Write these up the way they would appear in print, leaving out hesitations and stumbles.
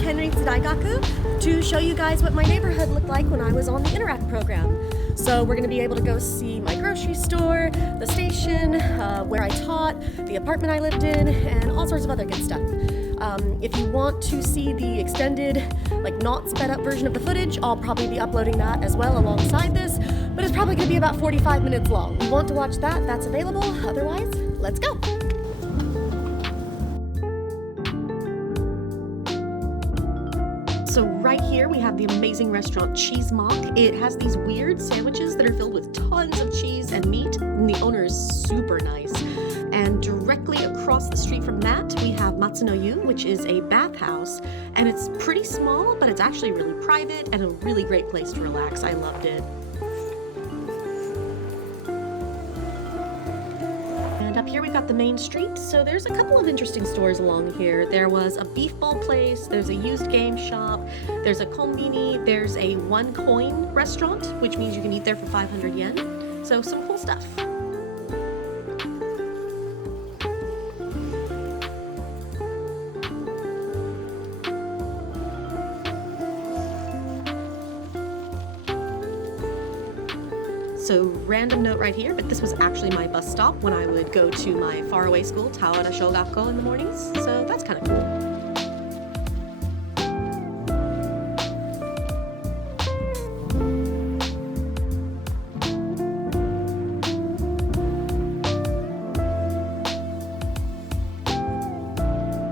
Kenritsu Daigaku to show you guys what my neighborhood looked like when I was on the Interact program. So we're going to be able to go see my grocery store, the station, where I taught, the apartment I lived in, and all sorts of other good stuff. If you want to see the extended, not sped up version of the footage, I'll probably be uploading that as well alongside this, but it's probably going to be about 45 minutes long. If you want to watch that, that's available. Otherwise, let's go! So right here we have the amazing restaurant Cheese Mock. It has these weird sandwiches that are filled with tons of cheese and meat, and the owner is super nice. And directly across the street from that, we have Matsunoyu, which is a bathhouse, and it's pretty small, but it's actually really private and a really great place to relax. I loved it. And up here we've got the main street, so there's a couple of interesting stores along here. There was a beef bowl place, there's a used game shop, there's a konbini, there's a 1 coin restaurant, which means you can eat there for 500 yen. So some cool stuff. So random note right here, but this was actually my bus stop when I would go to my faraway school, Tawara Shogakko, in the mornings, so that's kind of cool.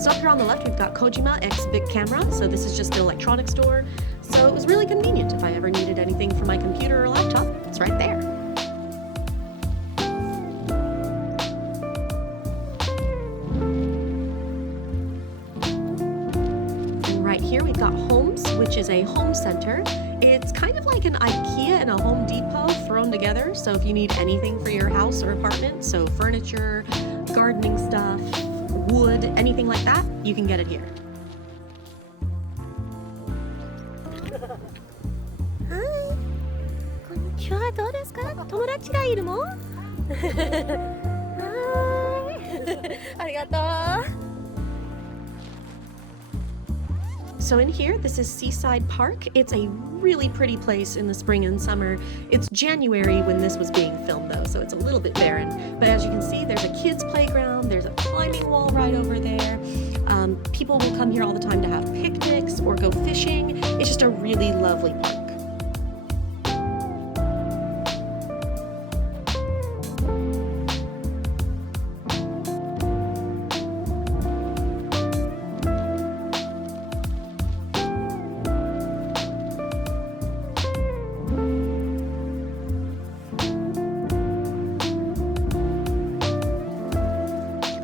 So up here on the left, we've got Kojima X Big Camera, so this is just an electronics store. So it was really convenient if I ever needed anything for my computer or laptop. It's right there. And right here we've got Homes, which is a home center. It's kind of like an IKEA and a Home Depot thrown together. So if you need anything for your house or apartment, so furniture, gardening stuff, wood, anything like that, you can get it here. Hi. こんにちは。どうですか？友達がいるの？はーい。ありがとう。 So in here, this is Seaside Park. It's a really pretty place in the spring and summer. It's January when this was being filmed though, so it's a little bit barren. But as you can see, there's a kids playground, there's a climbing wall right over there. People will come here all the time to have picnics or go fishing. It's just a really lovely park.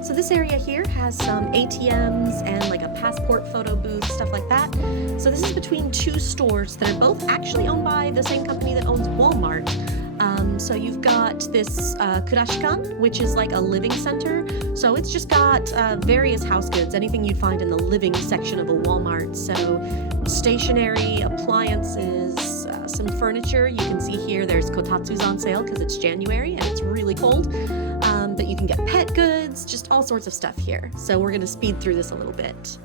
So this area here has some ATMs and a passport photo booth, stuff like that. So this is between 2 stores that are both actually owned by the same company that owns Walmart. So you've got this Kurashikan, which is like a living center. So it's just got various house goods, anything you'd find in the living section of a Walmart. So stationery, appliances, some furniture. You can see here there's kotatsu's on sale because it's January and it's really cold. But you can get pet goods, just all sorts of stuff here. So we're going to speed through this a little bit.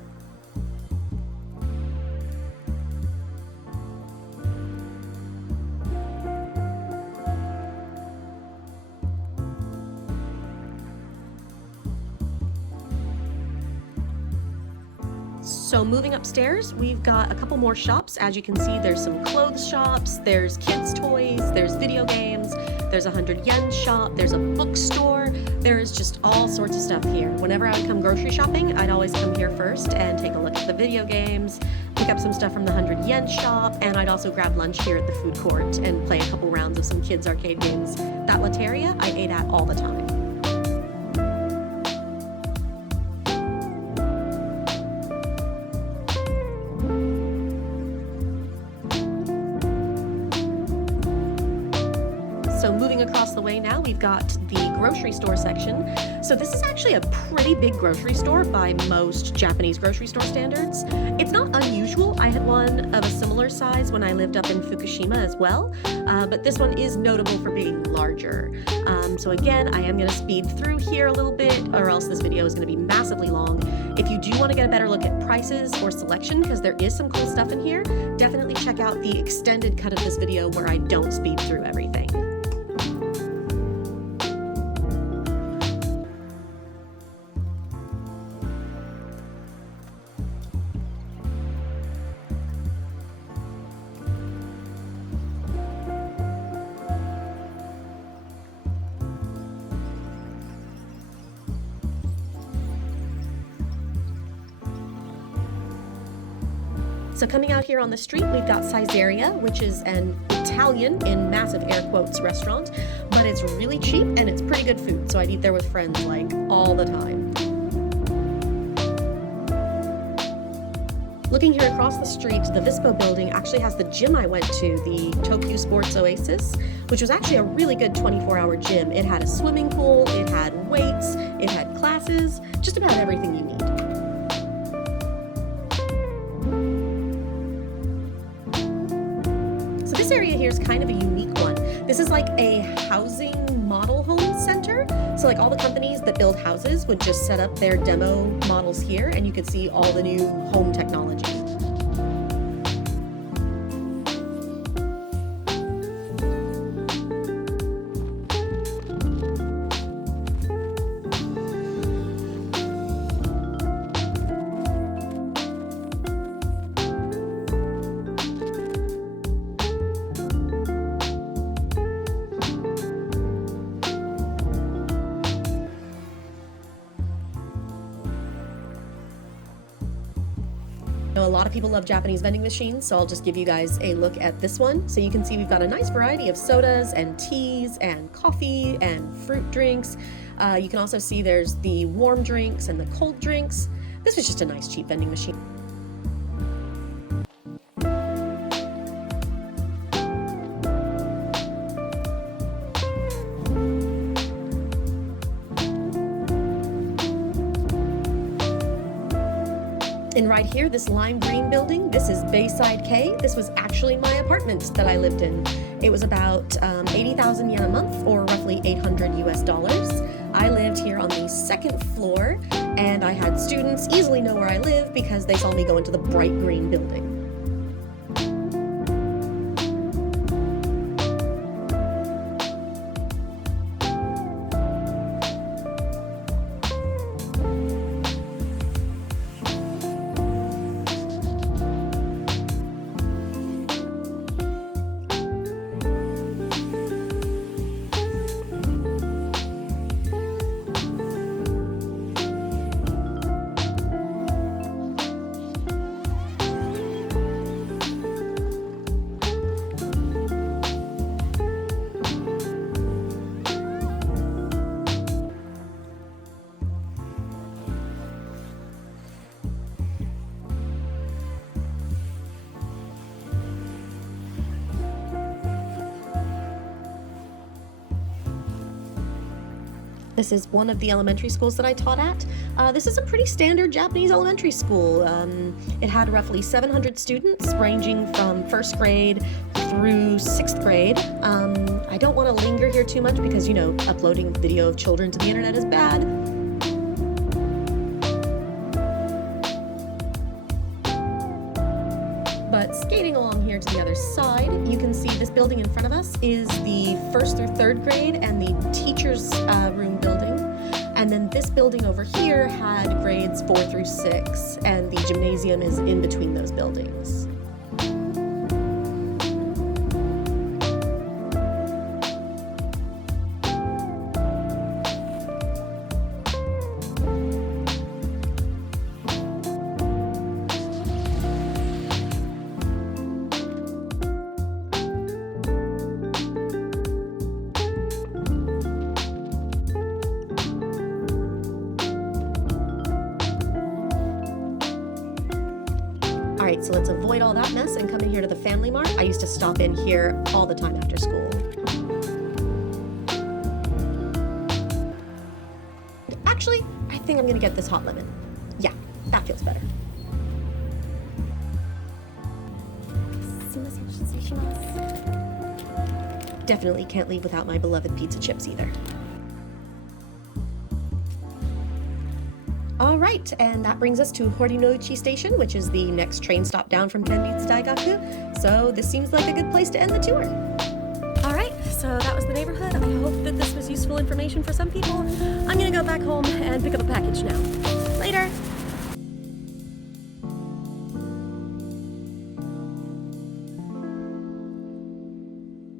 So moving upstairs, we've got a couple more shops. As you can see, there's some clothes shops, there's kids' toys, there's video games, there's a 100 yen shop, there's a bookstore, there's just all sorts of stuff here. Whenever I would come grocery shopping, I'd always come here first and take a look at the video games, pick up some stuff from the 100 yen shop, and I'd also grab lunch here at the food court and play a couple rounds of some kids' arcade games. That Lateria I ate at all the time. So moving across the way now, we've got the grocery store section. So this is actually a pretty big grocery store by most Japanese grocery store standards. It's not unusual. I had one of a similar size when I lived up in Fukushima as well, but this one is notable for being larger. So again, I am going to speed through here a little bit, or else this video is going to be massively long. If you do want to get a better look at prices or selection, because there is some cool stuff in here, definitely check out the extended cut of this video where I don't speed through everything. So coming out here on the street, we've got Caesarea, which is an Italian, in massive air quotes, restaurant, but it's really cheap and it's pretty good food, so I'd eat there with friends like all the time. Looking here across the street, the Vispo building actually has the gym I went to, the Tokyo Sports Oasis, which was actually a really good 24-hour gym. It had a swimming pool, it had weights, it had classes, just about everything you need. This area here is kind of a unique one. This is like a housing model home center. So like all the companies that build houses would just set up their demo models here and you could see all the new home technology. A lot of people love Japanese vending machines, so I'll just give you guys a look at this one. So you can see we've got a nice variety of sodas and teas and coffee and fruit drinks. You can also see there's the warm drinks and the cold drinks. This was just a nice cheap vending machine. And right here, this lime green building, this is Bayside K. This was actually my apartment that I lived in. It was about 80,000 yen a month, or roughly $800 US. I lived here on the second floor, and I had students easily know where I live because they saw me go into the bright green building. This is one of the elementary schools that I taught at. This is a pretty standard Japanese elementary school. It had roughly 700 students ranging from first grade through sixth grade. I don't want to linger here too much because, you know, uploading video of children to the internet is bad. But skating along here to the other side, you can see this building in front of us is the first through third grade and the teacher's room building. And then this building over here had grades 4 through 6, and the gymnasium is in between those buildings. Alright, so let's avoid all that mess and come in here to the Family Mart. I used to stop in here all the time after school. Actually, I think I'm gonna get this hot lemon. Yeah, that feels better. すいません、失礼します。 Definitely can't leave without my beloved pizza chips either. All right, and that brings us to Horinouchi Station, which is the next train stop down from Kenritsu Daigaku. So this seems like a good place to end the tour. All right, so that was the neighborhood. I hope that this was useful information for some people. I'm gonna go back home and pick up a package now. Later.